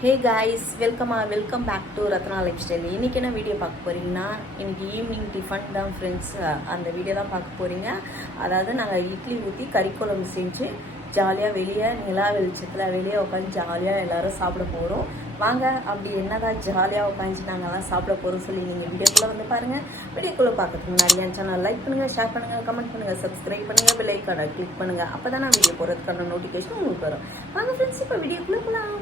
Hey guys welcome back to Ratna life style. இன்றைக்கி என்ன video பார்க்க போகிறீங்கன்னா, இன்றைக்கி ஈவினிங் டிஃபன் தான் ஃப்ரெண்ட்ஸ். அந்த வீடியோ தான் பார்க்க போகிறீங்க. அதாவது நாங்கள் இட்லி ஊற்றி கறிக்குழம்பு செஞ்சு ஜாலியாக வெளியே நிலா வெளிச்சத்தில் வெளியே உட்காந்து ஜாலியாக எல்லோரும் சாப்பிட போகிறோம். வாங்க, அப்படி என்னதான் ஜாலியாக உட்காந்து நாங்கள்லாம் சாப்பிட போகிறோம் சொல்லி நீங்கள் வீடியோக்குள்ளே வந்து பாருங்கள். வீடியோக்குள்ளே பார்க்கறதுக்கு முன்னாடி என் சேனல் லைக் பண்ணுங்கள், ஷேர் பண்ணுங்கள், கமெண்ட் பண்ணுங்கள், சப்ஸ்கிரைப் பண்ணுங்கள், பெல் ஐக்கானை கிளிக் பண்ணுங்கள். அப்போ தான் நான் வீடியோ போகிறதுக்கான நோட்டிஃபிகேஷன் உங்களுக்கு வரும். வாங்க ஃப்ரெண்ட்ஸ், இப்போ வீடியோக்குள்ளே போகலாம்.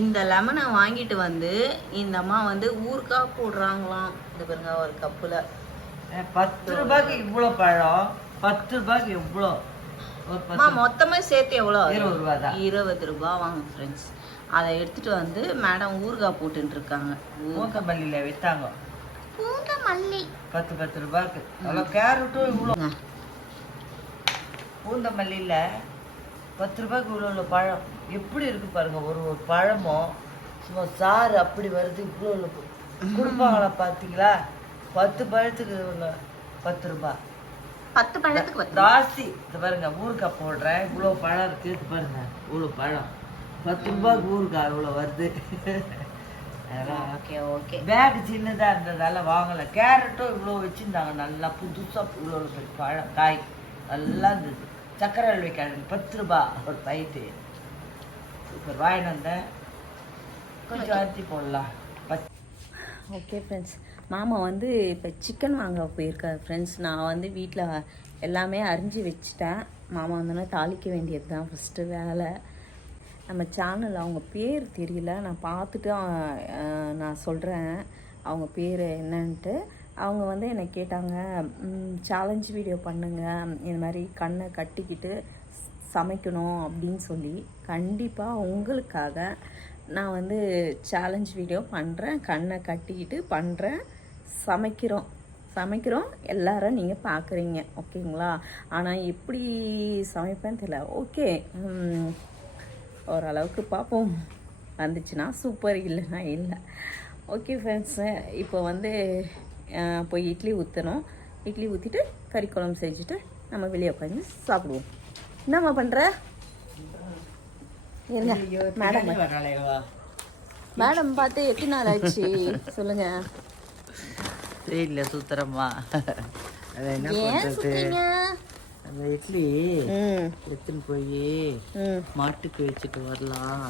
இந்த லெமனை வாங்கிட்டு வந்து இந்த அம்மா வந்து ஊறுகாய் போடுறாங்களாம். இது பாருங்க, ஒரு கப்புல 10 ரூபாய்க்கு இவ்வளோ பழம், 10 ரூபாய்க்கு எவ்வளோ? மொத்தமா சேர்த்து எவ்வளோ? 20 ரூபா தான். 20 ரூபா வாங்க ஃப்ரெண்ட்ஸ். அதை எடுத்துட்டு வந்து மேடம் ஊறுகாய் போட்டுட்டு இருக்காங்க. பூந்தமல்லியில் விற்றாங்க. பூந்தமல்லி 10 ரூபாய்க்கு. அவ்வளோ கேரட்டும் இவ்வளோ. பூந்தமல்லியில் 10 ரூபாய்க்கு இவ்வளோ பழம் எப்படி இருக்கு பாருங்க. ஒரு பழமும் சும்மா சாறு அப்படி வருது. இவ்வளோ கொடுப்பாங்களா பார்த்தீங்களா? 10 பழத்துக்கு 10 ரூபாய். 10 பழத்துக்கு ஜாஸ்தி. இது பாருங்க, ஊறுகாய் போடுறேன், இவ்வளோ பழம் இருக்கு. இது பாருங்க, இவ்வளோ பழம் 10 ரூபாய்க்கு ஊறுகாய் இவ்வளோ வருது. Okay okay. பேக் சின்னதாக இருந்ததால வாங்கலை. கேரட்டும் இவ்வளோ வச்சுருந்தாங்க, நல்லா புதுசாக இவ்வளோ பழம் காய் நல்லா இருந்தது. சக்கரை அல்வை கிழங்கு 10 ரூபா ஒரு பைட்டு. இப்போ வாங்கிட்டு வந்தேன், கொஞ்சம் அரிசி போடலாம். ஓகே ஃப்ரெண்ட்ஸ், மாமா வந்து இப்போ சிக்கன் வாங்க போயிருக்காரு ஃப்ரெண்ட்ஸ். நான் வந்து வீட்டில் எல்லாமே அரிஞ்சு வச்சுட்டேன். மாமா வந்தோன்னா தாளிக்க வேண்டியது தான் ஃபஸ்ட்டு வேலை. நம்ம சேனல் அவங்க பேர் தெரியல, நான் பார்த்துட்டு நான் சொல்கிறேன் அவங்க பேர் என்னன்ட்டு. அவங்க வந்து என்னை கேட்டாங்க, சேலஞ்ச் வீடியோ பண்ணுங்கள், இந்த மாதிரி கண்ணை கட்டிக்கிட்டு சமைக்கணும் அப்படின்னு சொல்லி. கண்டிப்பாக உங்களுக்காக நான் வந்து சேலஞ்ச் வீடியோ பண்ணுறேன். கண்ணை கட்டிக்கிட்டு பண்ணுறேன். சமைக்கிறோம் எல்லாரும் நீங்கள் பார்க்குறீங்க, ஓகேங்களா? ஆனால் எப்படி சமைப்பேன்னு தெரியல. ஓகே, ஓரளவுக்கு பார்ப்போம். வந்துச்சுன்னா சூப்பர், இல்லைன்னா இல்லை. ஓகே ஃப்ரெண்ட்ஸு, இப்போ வந்து போய் இட்லி ஊற்றணும். இட்லி ஊற்றிட்டு கறி குழம்பு செஞ்சுட்டு நம்ம வெளியே உட்காந்து சாப்பிடுவோம். என்னம்மா பண்ணுற? இருங்க, மேடம் பார்த்து எத்தனை நாள் ஆச்சு சொல்லுங்க. இல்லை சுத்தரமா ஏன் சுத்தீங்க? அந்த இட்லி எடுத்துன்னு போய் மாட்டுக்கு வச்சுட்டு வரலாம்.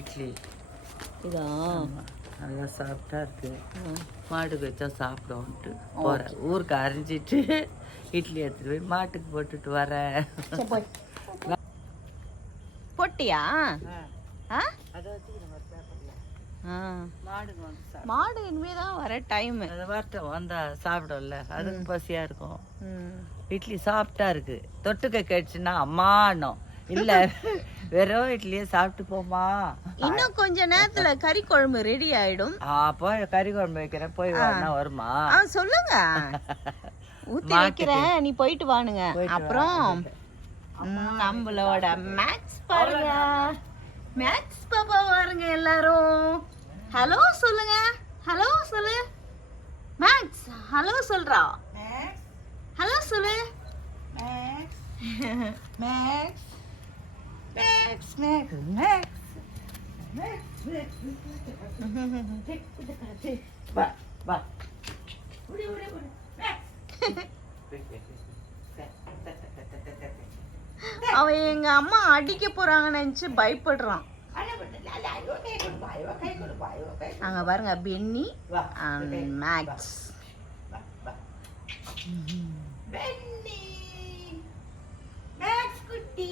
இட்லி இதா நல்லா சாப்பிட்டா இருக்கு, மாட்டுக்கு வச்சா சாப்பிடுவோன்ட்டு போகிறேன். ஊருக்கு அரைஞ்சிட்டு இட்லி எடுத்துட்டு போய் மாட்டுக்கு போட்டுட்டு வரேன். போட்டியா? மாடு இனிமேதான் வர டைம். வரட்டும், வந்தா சாப்பிடும்ல, அதுக்கு பசியா இருக்கும். இட்லி சாப்பிட்டா இருக்கு. தொட்டுக்க கேட்டுச்சுன்னா அம்மானும் இல்ல, வெறும் இட்லியே சாப்பிட்டு போமா. இன்னும் கொஞ்ச நேரத்துல கறி குழம்பு ரெடி ஆயிடும். போய் கறி குழம்பு வைக்கிறேன், போய் வானா வருமா? சொல்லுங்க, ஊத்தி வைக்கிறேன், நீ போயிட்டு வானுங்க. அப்புறம் நம்மளோட மேக்ஸ் பாருங்க, மேக்ஸ் பாப்பா பாருங்க. எல்லாரும் ஹலோ சொல்லுங்க. ஹலோ சொல்லு மேக்ஸ். ஹலோ சொல்றா. ஹலோ சொல்லு Max. Max Max Max Max. வா வா. அவன் எங்க அம்மா அடிக்க போறாங்கன்னு நினைச்சு பயப்படுறான். அங்க பாருங்க, Benny and Max. Benny Max குட்டி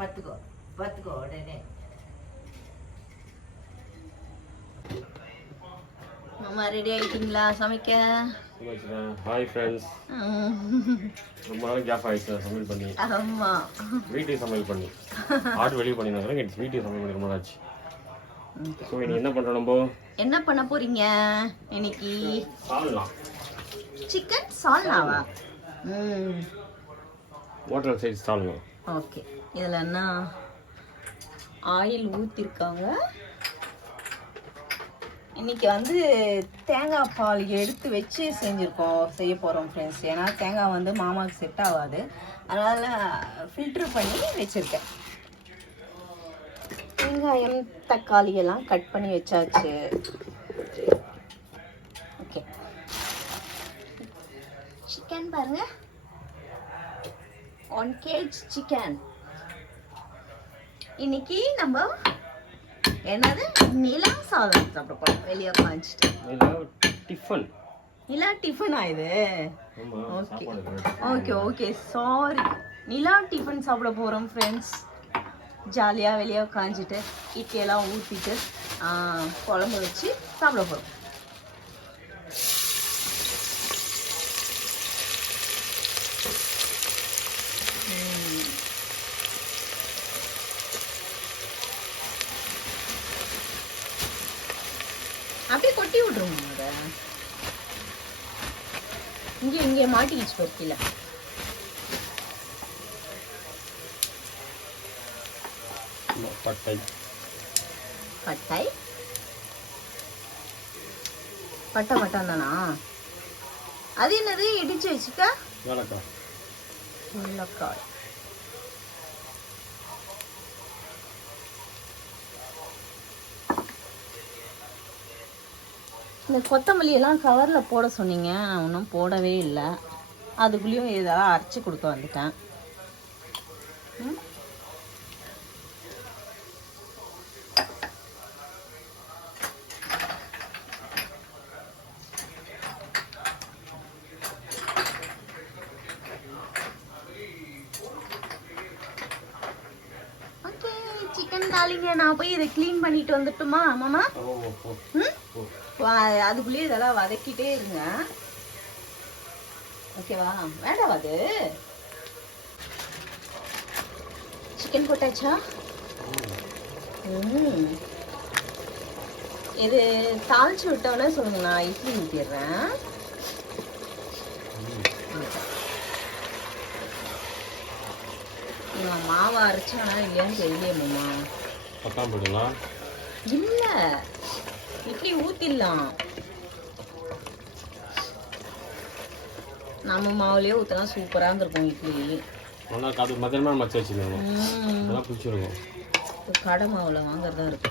பத்துக்கோ பத்துக்கோ உடனே. மாமா ரெடி ஆயிட்டீங்களா சமைக்க? ஹாய் ஃப்ரெண்ட்ஸ், ரொம்ப நாள் கேப் ஆயிடுச்சு சமையல் பண்ணி. ஆமா, வீட்டுக்கு சமையல் பண்ணி ஆட்டு வெளியே பண்ணினாங்க, வீட்டுக்கு சமையல் பண்ணி ரொம்ப நாளாச்சு. ஸோ இன்னைக்கு என்ன பண்ணுறோம்? நம்ம என்ன பண்ண போறீங்க இன்னைக்கு? சால்னா, சிக்கன் சால்னாவா? ஹோட்டல் சைடு சால்னா. ஓகே, இதில் என்ன ஆயில் ஊற்றிருக்காங்க. இன்னைக்கு வந்து தேங்காய் பால் எடுத்து வச்சு செய்ய போகிறோம் ஃப்ரெண்ட்ஸ். ஏன்னா தேங்காய் வந்து மாமாவுக்கு செட் ஆகாது, அதனால் ஃபில்ட்ரு பண்ணி வச்சுருக்கேன். வெங்காயம் தக்காளி எல்லாம் கட் பண்ணி வச்சாச்சு. ஓகே, சிக்கன் பாருங்க, 1 kg சிக்கன். இன்னைக்கு நம்ம என்னது நிலா சாதம் சாப்பிட போறோம். வெளியே காய்ச்சிட்டு நிலா டிஃபன் ஆயுது. Okay okay okay, sorry, Nila tiffin சாப்பிட போகிறோம் ஃப்ரெண்ட்ஸ். ஜாலியாக வெளியே காய்ச்சிட்டு இட்லியெல்லாம் ஊற்றிட்டு குழம்பு வச்சு சாப்பிட போகிறோம். அப்படியே கொட்டி விட்ருவோம். அதை இங்கே மாட்டிக்கிச்சு கொத்தில. பட்டை பட்டம் தானா? அது என்னது இடிச்சு வச்சுக்க? ஏலக்காய். இந்த கொத்தமல்லி எல்லாம் கவரில் போட சொன்னீங்க, நான் ஒன்றும் போடவே இல்லை. அதுக்குள்ளேயும் இதெல்லாம் அரைச்சி கொடுக்க வந்துட்டேன். ஓகே, சிக்கன் தாலிங்க. நான் போய் இதை க்ளீன் பண்ணிட்டு வந்துட்டுமா மாமா? அதுக்குள்ளேயே இதெல்லாம் வதக்கிட்டே இருங்க, ஓகேவா? வேண்டாம், அது சிக்கன் போட்டாச்சா? இது தாளிச்சு விட்டோன்னே சொல்லுங்க, நான் இட்லி ஊற்றிடுறேன். மாவு அரைச்சானா இல்லையான்னு தெரியலையம்மா. இல்ல, இட்லி ஊத்திடலாம். நம்ம மாவுலயே ஊத்தினா சூப்பரா இருந்திருக்கும் இட்லி. கடை மாவுல வாங்கறதா இருக்கு.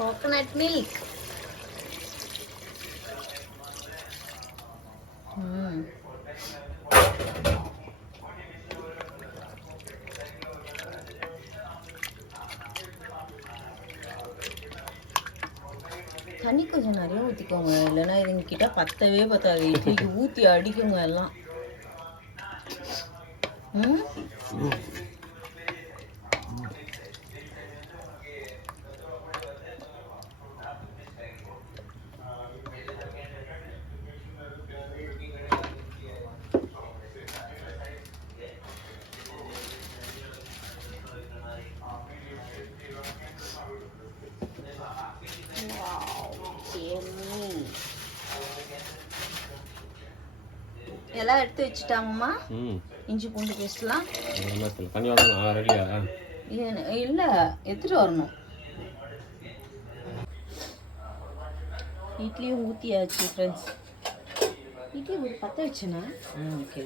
Coconut milk. தண்ணி கொஞ்சம் நிறைய ஊற்றிக்கோங்க, இல்லைன்னா இதுங்கிட்ட பத்தவே பத்தாது. இட்லிக்கு ஊற்றி அடிக்குங்க எல்லாம். எல்லாம் எடுத்து வச்சுட்டாங்கம்மா. இஞ்சி பூண்டு பேஸ்ட்லாம் இல்லை, எடுத்துட்டு வரணும். இட்லியும் ஊற்றியாச்சு ஃப்ரெண்ட்ஸ். இட்லி ஒரு பற்ற வச்சுனா ஓகே.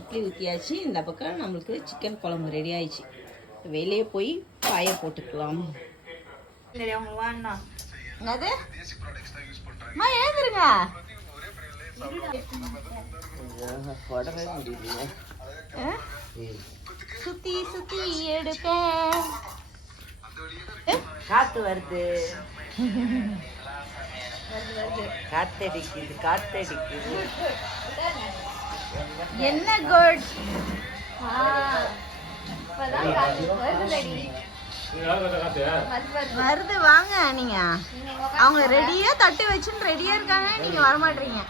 இட்லி ஊற்றியாச்சு. இந்த பக்கம் நம்மளுக்கு சிக்கன் குழம்பு ரெடி ஆயிடுச்சு. வெளியே போய் காய போட்டுக்கலாம். என்னது அம்மா, எழுந்துருங்க. சுத்தி சுத்தி எடுக்க காத்து வருது, காத்தடிக்குது. என்ன குட் வருது. வாங்க, நீங்க அவங்க ரெடியா தட்டு வச்சுன்னு ரெடியா இருக்காங்க, நீங்க வரமாட்டீங்க.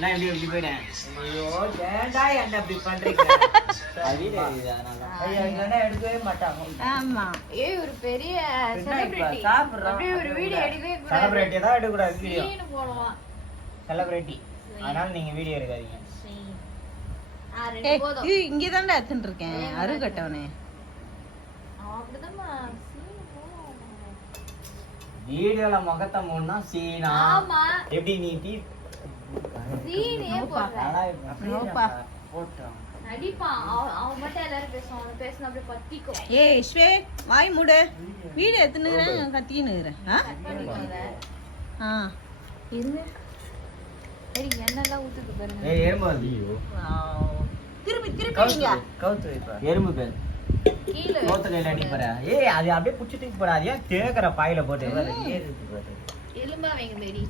நான் இப்படி போயிட்டேன். ஐயோ, ஏன்டா என்ன இப்படி பண்றீங்க? ஐயா இல்லைன்னா எடுக்கவே மாட்டாங்க. ஆமா ஏய் ஒரு பெரிய என்ன இப்ப செலிபிரிட்டி சாப்பிடுறோம் அப்படியே ஒரு வீடியோ எடுக்கவே கூடாது. செலிபிரிட்டி தான் எடுக்கக்கூடாது வீடியோ. சீனு போடுவான். செலிபிரிட்டி அதனால நீங்க வீடியோ எடுக்காதீங்க. ரெண்டு போதும். இங்கே தான்டா எடுத்துட்டு இருக்கேன் அருகட்டவனே. அவன் அப்படிதாம்மா சீனு போடுவான். வீடியோல முகத்தை மூடனா சீனா ஆமா எப்படி நீ தீ சீனே போடுறான். நோப்பா. போட்டோம். நடிப்பான். அவன் மட்டும் எல்லாரும் பேசுவான். அவன் பேசினா அப்படியே பத்திக்கும். ஏய் ஸ்வே வாய் மூடு. வீடு எடுத்துனுக்குறேன் கத்தினுக்குறேன். கட் பண்ணிக்கோங்க. ஆ இருங்க. சரி எண்ணெல்லாம் ஊத்துது பாருங்க. ஏய் எறும்பு வந்து திருப்பி திருப்பி கவுத்து நீங்க கவுத்து வைப்பா. எறும்பு பேர் கீழே கோத்தல அடி போற. ஏய் அது அப்படியே புடிச்சு தூக்கி போற. அது ஏன் தேக்கற பாயில போட்டு ஏறுது பாரு. எலும்பா வைங்க தேடி.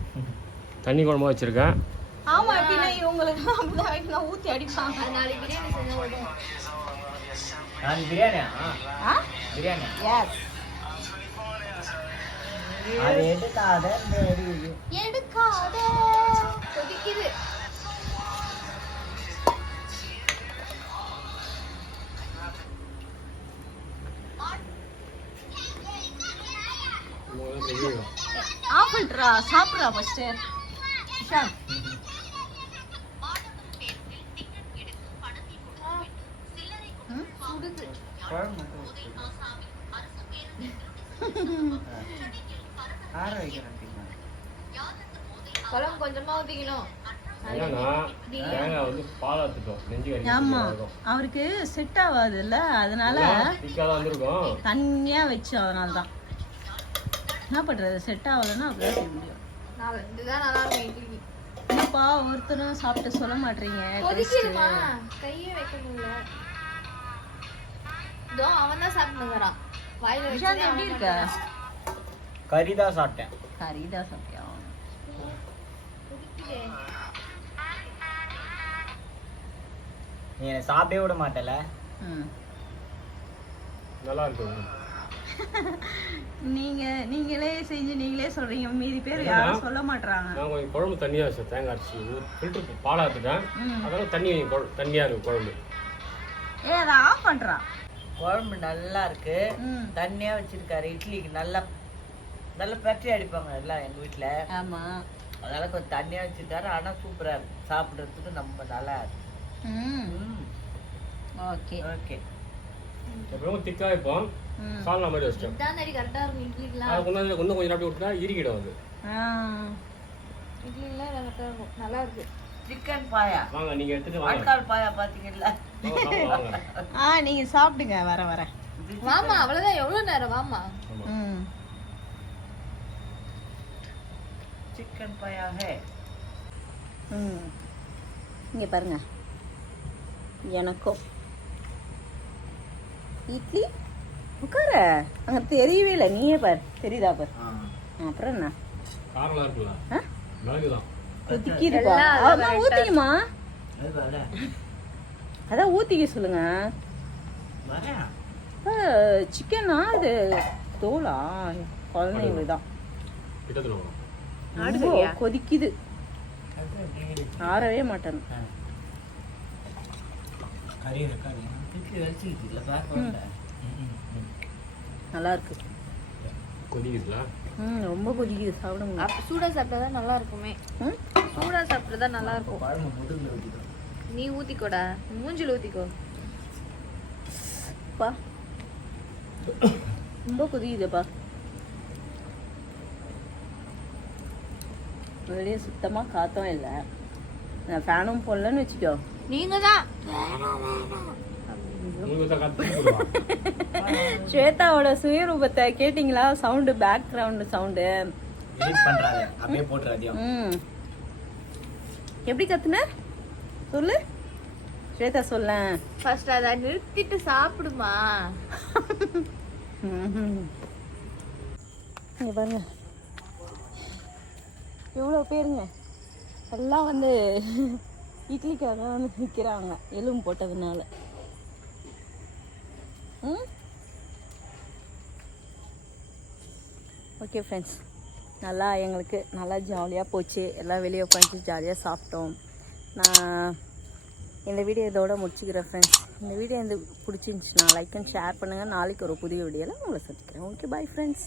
தண்ணி குழம்பா வச்சிருக்கேன். ஆமா பின்ன இவங்களுக்கு அப்படிதான் வைக்கணும் ஊத்தி அடிப்பாங்க. அது நாளைக்கு பிரியாணி செஞ்சா விடும். நான் பிரியாணியா ஆ பிரியாணி எஸ் அது எடுக்காத இந்த எடுக்குது. எடுக்காத கொதிக்குது. ஆஃப் பண்ணிட்டுறா சாப்பிட்றா ஃபர்ஸ்ட்டு விஷால். சுடுது. குழம்பு மட்டும் வச்சுக்கோ. ஆற வைக்கிறேன். குழம்பு கொஞ்சமா ஊத்திக்கணும். என்னன்னா தேங்காய் வந்து பாலாத்துட்டோம் நெஞ்சு கறி. ஆமா அவருக்கு செட் ஆகாதுல்ல அதனால திக்காக தான் வந்திருக்கோம். தண்ணியா வச்சோம் அதனால தான். என்ன பண்றது செட் ஆகலைன்னா அப்படியே செய்ய முடியும். இதுதான் நல்லா இருக்கும் இட்லிக்கு. என்னப்பா ஒருத்தரும் சாப்பிட்டு சொல்ல மாட்டீங்க கொதிக்குதுமா. கையே வைக்க முடியல. இதோ அவன் தான் சாப்பிட்டுக்கிறான். வாயில விஷாந்த் வச்சு எப்படி இருக்க? கறி தான் சாப்பிட்டேன். கறிதா சாப்பிட்டியா? கொதிக்குதே. நீ என்னை சாப்பிடவே விட மாட்டல. ம் நல்லா இருக்கும். நீங்களே செஞ்சு நீங்களே சொல்றீங்க மீதி பேர் யாரும் சொல்ல மாட்டாங்க. நான் கொஞ்சம் குழம்பு தண்ணியாக வச்சேன். தேங்காய் அரைச்சி ஃபில்டர் பாலாத்துட்டேன். அதெல்லாம் தண்ணியாக இருக்கும் குழம்பு. ஏ அதை ஆஃப் பண்றா. குழம்பு நல்லா இருக்கு. தண்ணியா வச்சிருக்காரு. இட்லிக்கு நல்லா நல்லா பற்றி அடிப்பாங்க எல்லாம் எங்க வீட்டுல. ஆமா அதனால கொஞ்சம் தண்ணியா வச்சிருக்காரு. ஆனா சூப்பரா இருக்கு. சாப்பிடுறதுக்கு நம்ம நல்லா இருக்கு. Okay okay. எப்பவும் திக்காக வைப்போம். சால்னா மாதிரி வச்சிட்டோம். இதான் நடி கரெக்டா இருக்கும் இட்லிக்குலாம். அது இன்னும் கொஞ்சம் அப்படி விட்டுட்டா இறுகிடும். அது இட்லிலாம் கரெக்டா இருக்கும். நல்லா இருக்கு. சிக்கன் பாயா. வாங்க நீங்க எடுத்துட்டு வாங்க. ஆட்கால் பாயா பாத்தீங்கல்ல. வாங்க. நீங்க சாப்பிடுங்க வர வாமா அவ்வளவுதான். எவ்வளவு நேரம் வாமா. சிக்கன் பாயா ஹே. இங்க பாருங்க எனக்கும் இட்லி உட்கார அங்க தெரியவே இல்லை. நீயே பாரு தெரியுதா பாரு. அப்புறம் என்ன காரலாம் இருக்குல்ல மிளகுதான் கொதிக்கிதுப்பா. அதான் ஊத்திக்குமா. அதான் ஊத்திக்க சொல்லுங்க. சிக்கனா இது தோலா குழந்தைங்களுக்கு தான். ரொம்ப கொதிக்குது. ஆறவே மாட்டேன். கறி இருக்காது. இட்லி வச்சுக்கிட்டு பார்க்கல. நல்லா இருக்கு. கொதிக்குதுல. ரொம்ப கொதிக்குது. சாப்பிடுங்க. அப்ப சூடா சாப்பிட்டா நல்லா இருக்குமே. சூடா சாப்பிட்டா நல்லா இருக்கும். குழம்பு முதுகுல ஊத்திட்டோம். நீ ஊத்திக்கோடா. மூஞ்சில ஊத்திக்கோ. பா ரொம்ப கொதிக்குதுப்பா. வெளியே சுத்தமா காத்தும் இல்லை. நான் ஃபேனும் போடலன்னு வச்சுக்கோ. நீங்க தான் ஸ்வேதாவோட சுயரூபத்தை கேட்டிங்களா? சவுண்டு பேக்ரவுண்டு சவுண்டு எடிட் பண்றாங்க. அப்படியே போட்டுறாதியும். எப்படி கத்துன சொல்லு ஸ்வேதா சொல்ல. ஃபர்ஸ்ட் அத நிறுத்திட்டு சாப்பிடுமா. இங்க பாருங்க எவ்வளோ பேருங்க எல்லாம் வந்து இட்லிக்காக வந்து நிற்கிறாங்க எலும்பு போட்டதுனால. ஓகே ஃப்ரெண்ட்ஸ் நல்லா எங்களுக்கு நல்லா ஜாலியாக போச்சு. எல்லாம் வெளியே உட்காந்து ஜாலியாக சாப்பிட்டோம். நான் இந்த வீடியோ இதோட முடிச்சுக்கிறேன் ஃப்ரெண்ட்ஸ். இந்த வீடியோ பிடிச்சிருந்துச்சுன்னா லைக் அண்ட் ஷேர் பண்ணுங்கள். நாளைக்கு ஒரு புதிய வீடியோவில் உங்களை சந்திக்கிறேன். Okay, bye friends.